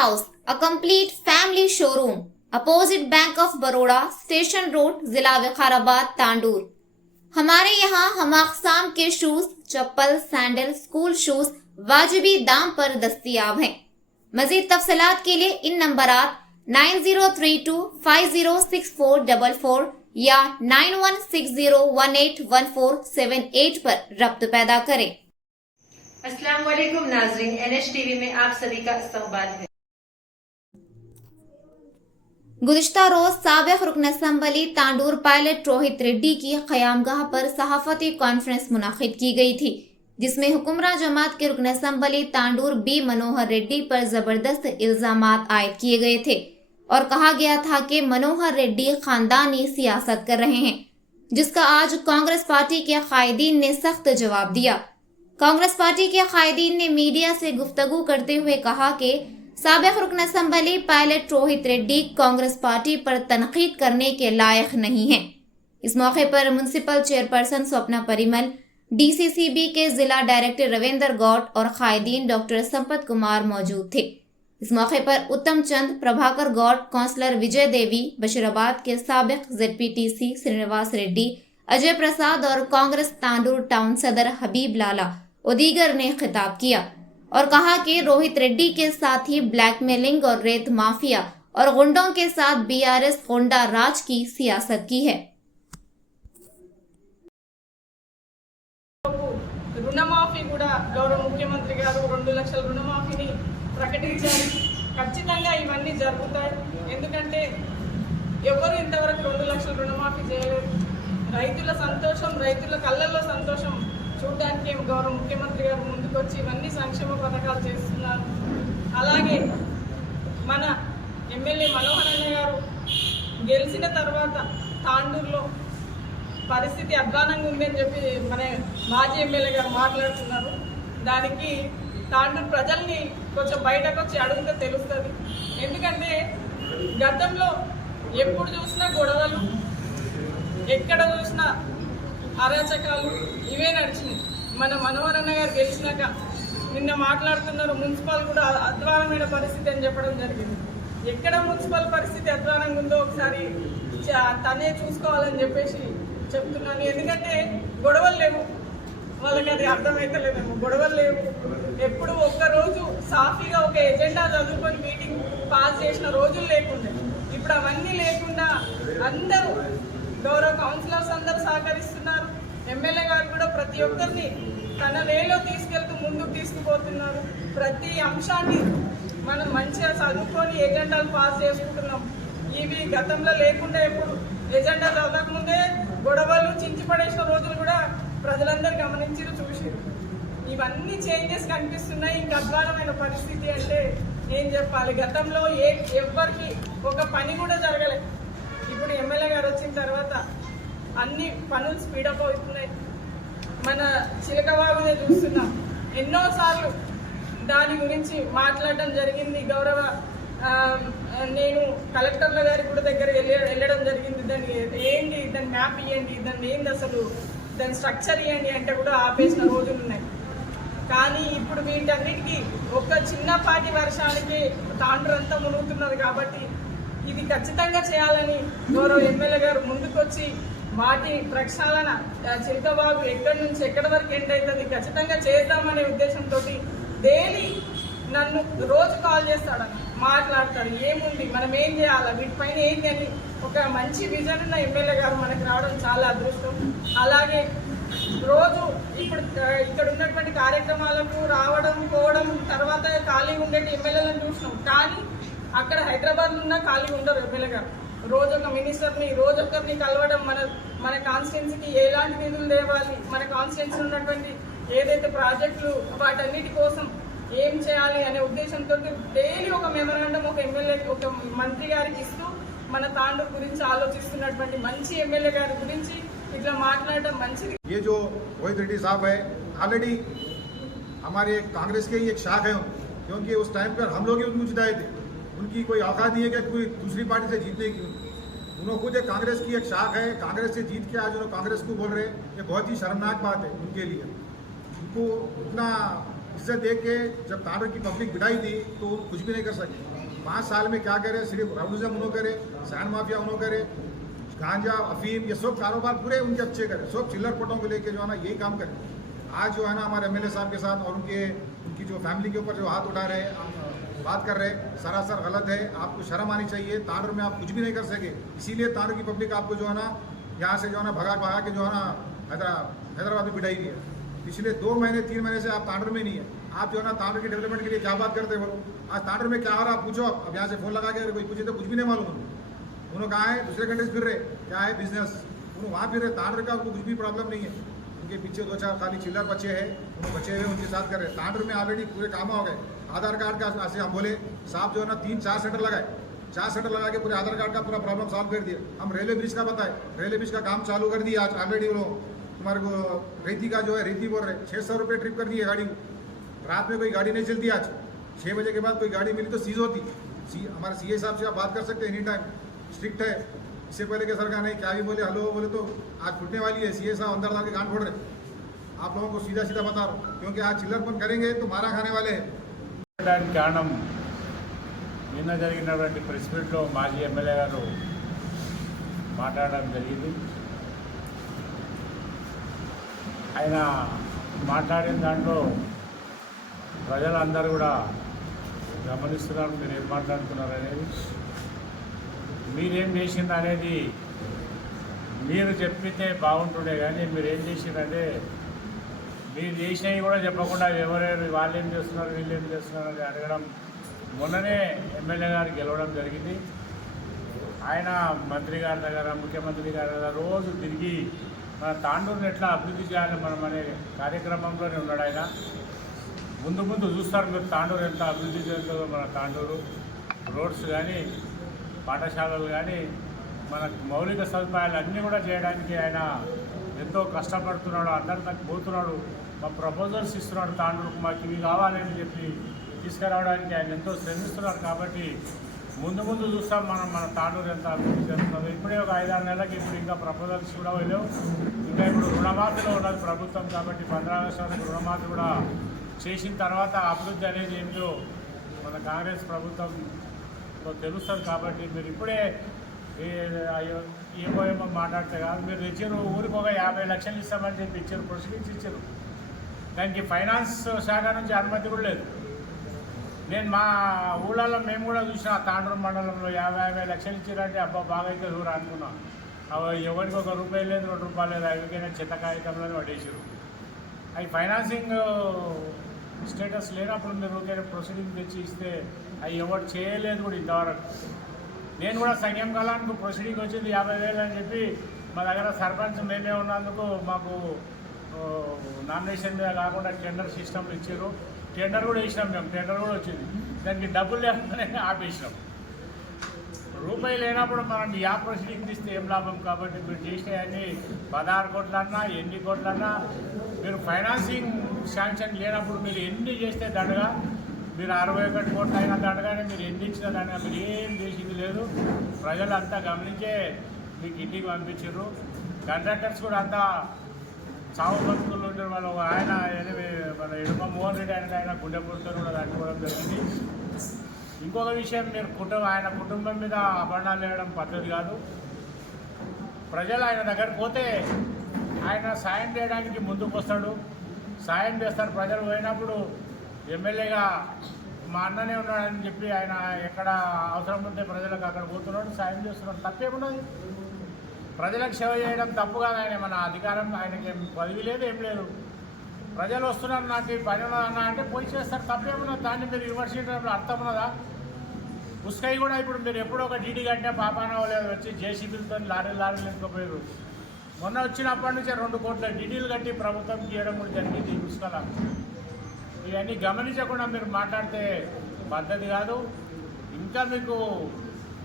House, a complete family showroom, opposite Bank of Baroda, Station Road, जिला विकाराबाद, तांडूर। हमारे यहाँ हम अक़साम के शूज, चप्पल, सैंडल, स्कूल शूज वाजिबी दाम पर दस्तयाब हैं। मजीद तफसीलात के लिए इन नंबरात 9032506444 या 9160181478 पर रब्त पैदा करें। अस्सलाम वालेकुम नाज़रीन, NH-TV में आप सभी का इस्तकबाल है। गुज़िश्ता रोज साबिक़ रुकन असम्बली तांडूर पायलट रोहित रेड्डी की क़यामगाह पर सहाफ़ती कॉन्फ्रेंस मुनक़िद की गई थी, जिसमें हुक्मरान जमात के रुकन असम्बली तांडूर बी मनोहर रेड्डी पर ज़बरदस्त इल्ज़ामात आयद किए गए थे और कहा गया था कि मनोहर रेड्डी ख़ानदानी सियासत कर रहे हैं, जिसका आज कांग्रेस पार्टी के कायदीन ने सख्त जवाब दिया। कांग्रेस पार्टी के कायदीन ने मीडिया से गुफ्तगू करते हुए कहा कि साबिक़ रुकन assembly pilot Rohit Reddy Congress party पर तनकीद करने के लायक नहीं हैं। इस मौके पर municipal chairperson Swapna Parimal, DCCB के जिला डायरेक्टर रविंदर गौड़ और कायदीन डॉक्टर संपत कुमार मौजूद थे। इस मौके पर उत्तम चंद, प्रभाकर गौड़, काउंसलर विजय देवी, बशीराबाद के साबिक़ ZPTC श्रीनिवास रेड्डी, अजय प्रसाद और कांग्रेस तांडूर टाउन सदर हबीब लाला और दीगर ने खिताब किया और कहा कि रोहित रेड्डी के साथ ही ब्लैकमेलिंग और रेत माफिया और गुंडों के साथ BRS गुंडा राज की सियासत की है। రుణమాఫీ కూడా గౌరవ ముఖ్యమంత్రి గారు 2 లక్షల రుణమాఫీని ప్రకటించారు। ఖచ్చితంగా ఇవన్నీ జరుగుతాయి, ఎందుకంటే ఎవరు ఇంతవరకు 2 లక్షల రుణమాఫీ చేయలేదు। రైతుల సంతోషం, రైతుల కళ్ళల్లో సంతోషం చూడడానికి గౌరవ ముఖ్యమంత్రి గారు ముందుకొచ్చి ఇవన్నీ సంక్షేమ పథకాలు చేస్తున్నారు। అలాగే మన ఎమ్మెల్యే మనోహర్ అన్న గారు గెలిచిన తర్వాత తాండూరులో పరిస్థితి అధ్వానంగా ఉందని చెప్పి మన మాజీ ఎమ్మెల్యే గారు మాట్లాడుతున్నారు। దానికి తాండూరు ప్రజల్ని కొంచెం బయటకు వచ్చి అడిగితే తెలుస్తుంది। ఎందుకంటే గతంలో ఎప్పుడు చూసినా గొడవలు, ఎక్కడ చూసినా అరాచకాలు ఇవే నడిచినాయి। మన మనోహర్ అన్న గారు గెలిచినాక నిన్న మాట్లాడుతున్నారు, మున్సిపల్ కూడా అధ్వానమైన పరిస్థితి అని చెప్పడం జరిగింది। ఎక్కడ మున్సిపల్ పరిస్థితి అధ్వానంగా ఉందో ఒకసారి తనే చూసుకోవాలని చెప్పేసి చెప్తున్నాను। ఎందుకంటే గొడవలు లేవు, వాళ్ళకి అది అర్థమైతలేదేమో, గొడవలు లేవు। ఎప్పుడు ఒక్కరోజు సాఫీగా ఒక ఎజెండా చదువుకొని మీటింగ్ పాస్ చేసిన రోజులు లేకుండా ఇప్పుడు అవన్నీ లేకుండా అందరూ గౌరవ కౌన్సిలర్స్ అందరూ సహకరిస్తున్నారు। ఎమ్మెల్యే గారు కూడా ప్రతి ఒక్కరిని తన వేలో తీసుకెళ్తూ ముందుకు తీసుకుపోతున్నారు। ప్రతి అంశాన్ని మనం మంచిగా చదువుకొని ఎజెండాలు పాస్ చేసుకుంటున్నాం। ఇవి గతంలో లేకుండా ఎప్పుడు ఎజెండా చదవకముందే గొడవలు చించిపడేసిన రోజులు కూడా ప్రజలందరూ గమనించారు, చూసారు। ఇవన్నీ చేంజెస్ కనిపిస్తున్నాయి। ఇంకా అధ్వానమైన పరిస్థితి అంటే ఏం చెప్పాలి, గతంలో ఎవ్వరికి ఒక పని కూడా జరగలేదు। ఇప్పుడు ఎమ్మెల్యే గారు వచ్చిన తర్వాత అన్ని పనులు స్పీడప్ అవుతున్నాయి। మన చిలకవాగునే చూస్తున్నాం, ఎన్నోసార్లు దాని గురించి మాట్లాడడం జరిగింది। గౌరవ నేను కలెక్టర్ల గారి కూడా దగ్గర వెళ్ళడం జరిగింది। దాన్ని ఏంటి, దాని మ్యాప్ ఇవ్వండి, దాన్ని ఏంటి అసలు దాని స్ట్రక్చర్ ఇవ్వండి అంటే కూడా ఆపేసిన రోజులు ఉన్నాయి। కానీ ఇప్పుడు వీటన్నిటికీ ఒక చిన్నపాటి వర్షానికి తాండ్రు అంతా మునుగుతున్నది కాబట్టి ఇది ఖచ్చితంగా చేయాలని గౌరవ ఎమ్మెల్యే గారు ముందుకొచ్చి వాటి ప్రక్షాళన చిలకబాగు ఎక్కడి నుంచి ఎక్కడి వరకు ఎండ్ అవుతుంది ఖచ్చితంగా చేద్దామనే ఉద్దేశంతో డైలీ నన్ను రోజు కాల్ చేస్తాడని మాట్లాడతారు, ఏముంది మనం ఏం చేయాలి, వీటిపైన ఏంటి అని ఒక మంచి విజన్ ఉన్న ఎమ్మెల్యే గారు మనకు రావడం చాలా అదృష్టం। అలాగే రోజు ఇప్పుడు ఇక్కడ ఉన్నటువంటి కార్యక్రమాలకు రావడం పోవడం, తర్వాత ఖాళీగా ఉండేటి ఎమ్మెల్యేలను చూసినాం, కానీ అక్కడ హైదరాబాద్లో ఉన్న ఖాళీగా ఉండరు ఎమ్మెల్యే గారు। రోజు ఒక మినిస్టర్ని, రోజు ఒకరిని కలవడం, మన కాన్స్టిట్యున్సీకి ఎలాంటి నిధులు తేవాలి, మన కాన్స్టిట్యున్సీ ఉన్నటువంటి ఏదైతే ప్రాజెక్టులు వాటన్నిటి కోసం ఏం చేయాలి అనే ఉద్దేశంతో డైలీ ఒక మెమరాండం ఒక ఎమ్మెల్యేకి, ఒక మంత్రి గారికి ఇస్తూ మన తాండూరు గురించి ఆలోచిస్తున్నటువంటి మంచి ఎమ్మెల్యే గారి గురించి ఇట్లా మాట్లాడడం మంచిది। ये जो रोहित रेड्डी साहब है, ऑलरेडी हमारे कांग्रेस के ही एक शाख है, क्योंकि उस टाइम पर हम लोग ही उनको जिताए थे। उनकी कोई औकात नहीं है कि कोई दूसरी पार्टी से जीतने की। उन्होंने खुद एक कांग्रेस की एक शाख है, कांग्रेस से जीत के आज उन्होंने कांग्रेस को बोल रहे हैं, ये बहुत ही शर्मनाक बात है उनके लिए। उनको इतना इज्जत दे के जब तांडूर की पब्लिक बिठाई थी तो कुछ भी नहीं कर सके। 5 साल में क्या करे, सिर्फ राउडिज्म उन्होंने करे, सैंड माफिया उन्होंने करे, गांजा अफीम ये सब कारोबार पूरे उनके अच्छे करे, सब चिल्लर पटों को लेके जो है ना यही काम करे। आज जो है ना हमारे एमएलए साहब के साथ और उनकी जो फैमिली के ऊपर जो हाथ उठा रहे हैं, बात कर रहे हैं, सरासर गलत है। आपको शर्म आनी चाहिए। तांडूर में आप कुछ भी नहीं कर सके, इसीलिए तांडूर की पब्लिक आपको जो है ना यहाँ से जो है ना भगा के जो है ना हैदराबाद में बिठाई दी है। पिछले 2 महीने 3 महीने से आप तांडूर में नहीं है। आप जो है ना तांडूर की डेवलपमेंट के लिए क्या बात करते हैं बोलो। आज तांडूर में क्या हो रहा है पूछो। अब यहाँ से फोन लगा के कोई पूछे तो कुछ भी नहीं मालूम। उन्होंने कहा है दूसरे कंट्रीज फिर रहे, क्या है बिजनेस, उन्होंने वहाँ फिर रहे। तांडूर का उनको कुछ भी प्रॉब्लम नहीं है। उनके पीछे 2-4 खाली चिल्लर बच्चे हैं, उन्होंने बचे हुए उनके साथ कर रहे। तांडूर में ऑलरेडी पूरे काम हो गए। आधार कार्ड का ऐसे हम बोले साहब जो है ना 3-4 सेंटर लगाए, 4 सेंटर लगा के पूरे आधार कार्ड का पूरा प्रॉब्लम सॉल्व कर दिया। हम रेलवे ब्रिज का बताए, रेलवे ब्रिज का काम चालू कर दिया आज ऑलरेडी। वो तुम्हारे को रेती का जो है रेती बोल रहे 600 रुपये ट्रिप कर दिए गाड़ी को। रात में कोई गाड़ी नहीं चलती। आज 6 बजे के बाद कोई गाड़ी मिली तो सीज होती। हमारे सीए साहब से आप बात कर सकते हैं, एनी टाइम स्ट्रिक्ट है। इससे पहले के सरकार नहीं क्या भी बोले हेलो बोले तो आज फुटने वाली है। सीए साहब अंदर ला के कान फोड़ रहे। आप लोगों को सीधा सीधा बता रहा हूँ, क्योंकि आज चिल्लरपन करेंगे तो मारा खाने वाले हैं। కారణం నిన్న జరిగినటువంటి ప్రెస్ మీట్లో మాజీ ఎమ్మెల్యే గారు మాట్లాడడం జరిగింది. ఆయన మాట్లాడిన దాంట్లో ప్రజలందరూ కూడా గమనిస్తున్నారు మీరు ఏం మాట్లాడుతున్నారు అనేది, మీరేం చేసింది అనేది మీరు చెప్పితే బాగుంటుండే. కానీ మీరు ఏం చేసిందంటే మీరు చేసినవి కూడా చెప్పకుండా ఎవరెవరు వాళ్ళు ఏం చేస్తున్నారు వీళ్ళు ఏం చేస్తున్నారు అని అడగడం. మొన్ననే ఎమ్మెల్యే గారు గెలవడం జరిగింది. ఆయన మంత్రి గారి దగ్గర ముఖ్యమంత్రి గారి దగ్గర రోజు తిరిగి మన తాండూరుని ఎట్లా అభివృద్ధి చేయాలి మనం అనే కార్యక్రమంలోనే ఉన్నాడు ఆయన. ముందు ముందు చూస్తారు మీరు తాండూరు ఎంత అభివృద్ధి చెందుతుందో. మన తాండూరు రోడ్స్ కానీ పాఠశాలలు కానీ మనకు మౌలిక సదుపాయాలు అన్నీ కూడా చేయడానికి ఆయన ఎంతో కష్టపడుతున్నాడు. అందరి దాకా పోతున్నాడు, మా ప్రపోజల్స్ ఇస్తున్నాడు. తాండూరుకు మాకు ఇవి కావాలని చెప్పి తీసుకురావడానికి ఆయన ఎంతో శ్రమిస్తున్నారు. కాబట్టి ముందు ముందు చూస్తాం మనం మన తాండూరు ఎంత అభివృద్ధి చెందుతుందో. ఇప్పుడే ఒక 5-6 నెలలకి ఇప్పుడు ఇంకా ప్రపోజల్స్ కూడా వెళ్ళావు. ఇంకా ఇప్పుడు రుణమాఫీలో ఉన్నది ప్రభుత్వం కాబట్టి 15 ఆగస్టు వరకు రుణమాఫీ కూడా చేసిన తర్వాత అభివృద్ధి అనేది ఏమిటో మన కాంగ్రెస్ ప్రభుత్వంతో తెలుస్తుంది. కాబట్టి మీరు ఇప్పుడే ఏమో మాట్లాడితే కాదు. మీరు తెచ్చారు ఊరికి ఒక 50 లక్షలు ఇస్తామని చెప్పి ఇచ్చారు, ప్రొసీడింగ్స్ ఇచ్చారు. దానికి ఫైనాన్స్ శాఖ నుంచి అనుమతి కూడా లేదు. నేను మా ఊళ్ళల్లో మేము కూడా చూసిన తాండూరు మండలంలో 50 లక్షలు ఇచ్చారంటే అబ్బా బాగా అయితే దూరం అనుకున్నాం. అవి ఎవరికి ₹1 లేదు, ₹2 లేదు, అవికైనా చెత్త కాగితంలోనే పడేసారు. అవి ఫైనాన్సింగ్ స్టేటస్ లేనప్పుడు మీరు ఊరికైనా ప్రొసీడింగ్ తెచ్చి ఇస్తే అవి ఎవరు చేయలేదు కూడా ఇంతవరకు. నేను కూడా సంఘం కాలానికి ప్రొసీడింగ్ వచ్చింది 50,000 అని చెప్పి మా దగ్గర సర్పంచ్ మేమే ఉన్నందుకు మాకు నామినేషన్ మీద కాకుండా టెండర్ సిస్టమ్లు ఇచ్చారు. టెండర్ కూడా వేసినాం మేము, టెండర్ కూడా వచ్చింది. దానికి డబ్బులు లేకపోతే ఆపేసినాం. రూపాయి లేనప్పుడు మనం యా ప్రొసీడింగ్ తీస్తే ఏం లాభం. కాబట్టి మీరు చేసేవన్నీ 16 కోట్లన్నా ఎన్ని కోట్లన్నా మీరు ఫైనాన్సింగ్ శాంక్షన్ లేనప్పుడు మీరు ఎన్ని చేస్తే దండగా, మీరు 61 కోట్లు అయినా దండగానే, మీరు ఎన్ని ఇచ్చిన దండగా మీరు ఏం చేసింది లేదు. ప్రజలు అంతా గమనించే మీకు ఇంటికి పంపించారు. కాంట్రాక్టర్స్ కూడా అంతా చావు బతుకులు ఉండే వాళ్ళు. ఆయన మన ఎడుమ మోహన్ రెడ్డి ఆయన గుండెపూడితో కూడా తట్టుకోవడం జరిగింది. ఇంకొక విషయం, మీరు ఆయన కుటుంబం మీద అభరణాలు వేయడం పద్ధతి కాదు. ప్రజలు ఆయన దగ్గరకు పోతే ఆయన సాయం చేయడానికి ముందుకు వస్తాడు, సాయం చేస్తారు. ప్రజలు పోయినప్పుడు ఎమ్మెల్యేగా మా అన్ననే ఉన్నాడని చెప్పి ఆయన ఎక్కడ అవసరం ఉంటే ప్రజలకు అక్కడ పోతున్నాడు, సాయం చేస్తున్నాడు. తప్పేమున్నది? ప్రజలకు సేవ చేయడం తప్పు కాదు. ఆయన మన అధికారం, ఆయనకి పదవి లేదు, ఏం లేదు. ప్రజలు వస్తున్నారు, నాకు ఈ పని ఉన్నదన్నా అంటే పోయి చేస్తారు. తప్పేమున్నది? దాన్ని మీరు యూనివర్సిటీ అర్థం ఉన్నదా? ఉస్కై కూడా ఇప్పుడు మీరు ఎప్పుడో ఒక డీడీ కట్టినా పాపానో లేదు, వచ్చి జేసీబీలతో లారీలు ఎత్తుకుపోయారు. మొన్న వచ్చినప్పటి నుంచి 2 కోట్ల డీడీలు కట్టి ప్రభుత్వం చేయడం కూడా జరిగింది ఉస్కల. ఇవన్నీ గమనించకుండా మీరు మాట్లాడితే పద్ధతి కాదు. ఇంకా మీకు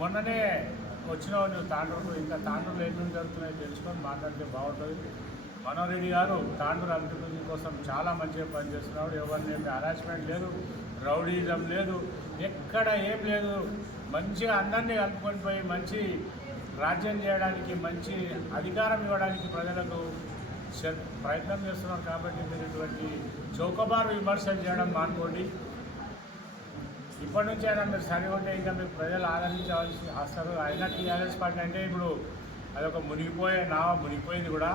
మొన్ననే వచ్చినావు నువ్వు తాండూరు, ఇంకా తాండూరులో ఏమేమి జరుగుతున్నాయో తెలుసుకొని మాట్లాడితే బాగుంటుంది. మనోహర్ రెడ్డి గారు తాండూరు అభివృద్ధి కోసం చాలా మంచిగా పనిచేస్తున్నాడు. ఎవరిని హరాస్మెంట్ లేదు, రౌడీజం లేదు, ఎక్కడ ఏం లేదు. మంచిగా అందరినీ కలుపుకొని పోయి మంచి రాజ్యం చేయడానికి, మంచి అధికారం ఇవ్వడానికి ప్రజలకు ప్రయత్నం చేస్తున్నారు. కాబట్టి మీరు ఇటువంటి చౌకబారు విమర్శలు చేయడం మానుకోండి. ఇప్పటి నుంచి అయినా మీరు సరిగొంటే ఇంకా మీరు ప్రజలు ఆదరించవలసి వస్తారు. అయినా టీఆర్ఎస్ పార్టీ అంటే ఇప్పుడు అదొక మునిగిపోయింది కూడా.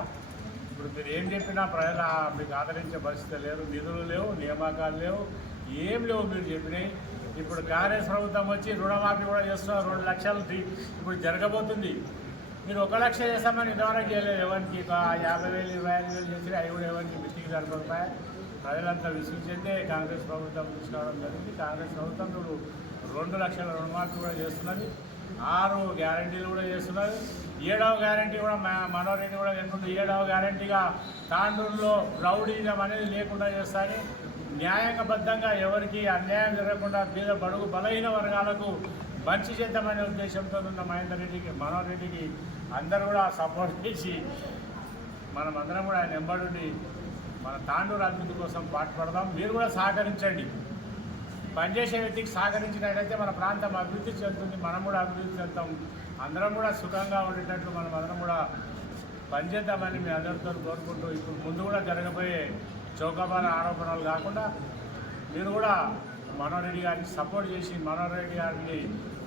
ఇప్పుడు మీరు ఏం చెప్పినా ప్రజలు మీకు ఆదరించే పరిస్థితి లేరు. నిధులు లేవు, నియామకాలు లేవు, ఏం లేవు మీరు చెప్పినాయి. ఇప్పుడు కాంగ్రెస్ ప్రభుత్వం వచ్చి రుణమాఫీ కూడా చేస్తున్నారు. 2 లక్షలు ఇప్పుడు జరగబోతుంది. మీరు 1 లక్ష చేస్తామని ఇంతవరకు చేయలేదు. ఎవరికి 50,000 25,000 చేసి అవి కూడా ఎవరికి మిస్టింగ్ సరిపోతాయి. ప్రజలంతా విశ్వసించే కాంగ్రెస్ ప్రభుత్వం తీసుకురావడం జరిగింది. కాంగ్రెస్ ప్రభుత్వం 2 లక్షల రుణమాఫీ కూడా చేస్తున్నది. 6 గ్యారంటీలు కూడా చేస్తున్నది. 7వ గ్యారంటీ కూడా మనోహర్ రెడ్డి కూడా వెళ్తుంది. 7వ గ్యారంటీగా తాండూరులో రౌడీజం అనేది లేకుండా చేస్తారని న్యాయబద్ధంగా ఎవరికి అన్యాయం జరగకుండా పేద బడుగు బలహీన వర్గాలకు మంచి చేద్దామనే ఉద్దేశంతో ఉన్న మనోహర్ రెడ్డికి అందరూ కూడా సపోర్ట్ చేసి మనమందరం కూడా ఆయన వెంబడి మన తాండూరు అభివృద్ధి కోసం పాటుపడదాం. మీరు కూడా సహకరించండి. పనిచేసే వ్యక్తికి సహకరించినట్లయితే మన ప్రాంతం అభివృద్ధి చెందుతుంది, మనం కూడా అభివృద్ధి చెందుతాం. అందరం కూడా సుఖంగా ఉండేటట్లు మనం అందరం కూడా పనిచేద్దామని మీ అందరితో కోరుకుంటూ ఇప్పుడు ముందు కూడా జరగబోయే చౌకబార ఆరోపణలు కాకుండా మీరు కూడా మనోహర్ రెడ్డి గారికి సపోర్ట్ చేసి మనోహర్ రెడ్డి గారిని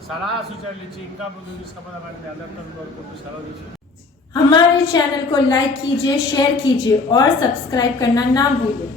సలహా సూచనలు ఇచ్చి ఇంకా ముందుకు తీసుకుపోదామని మీ అందరితో కోరుకుంటూ సెలవు తీసుకుంటాం. हमारे चैनल को लाइक कीजिए, शेयर कीजिए और सब्सक्राइब करना ना भूलिए।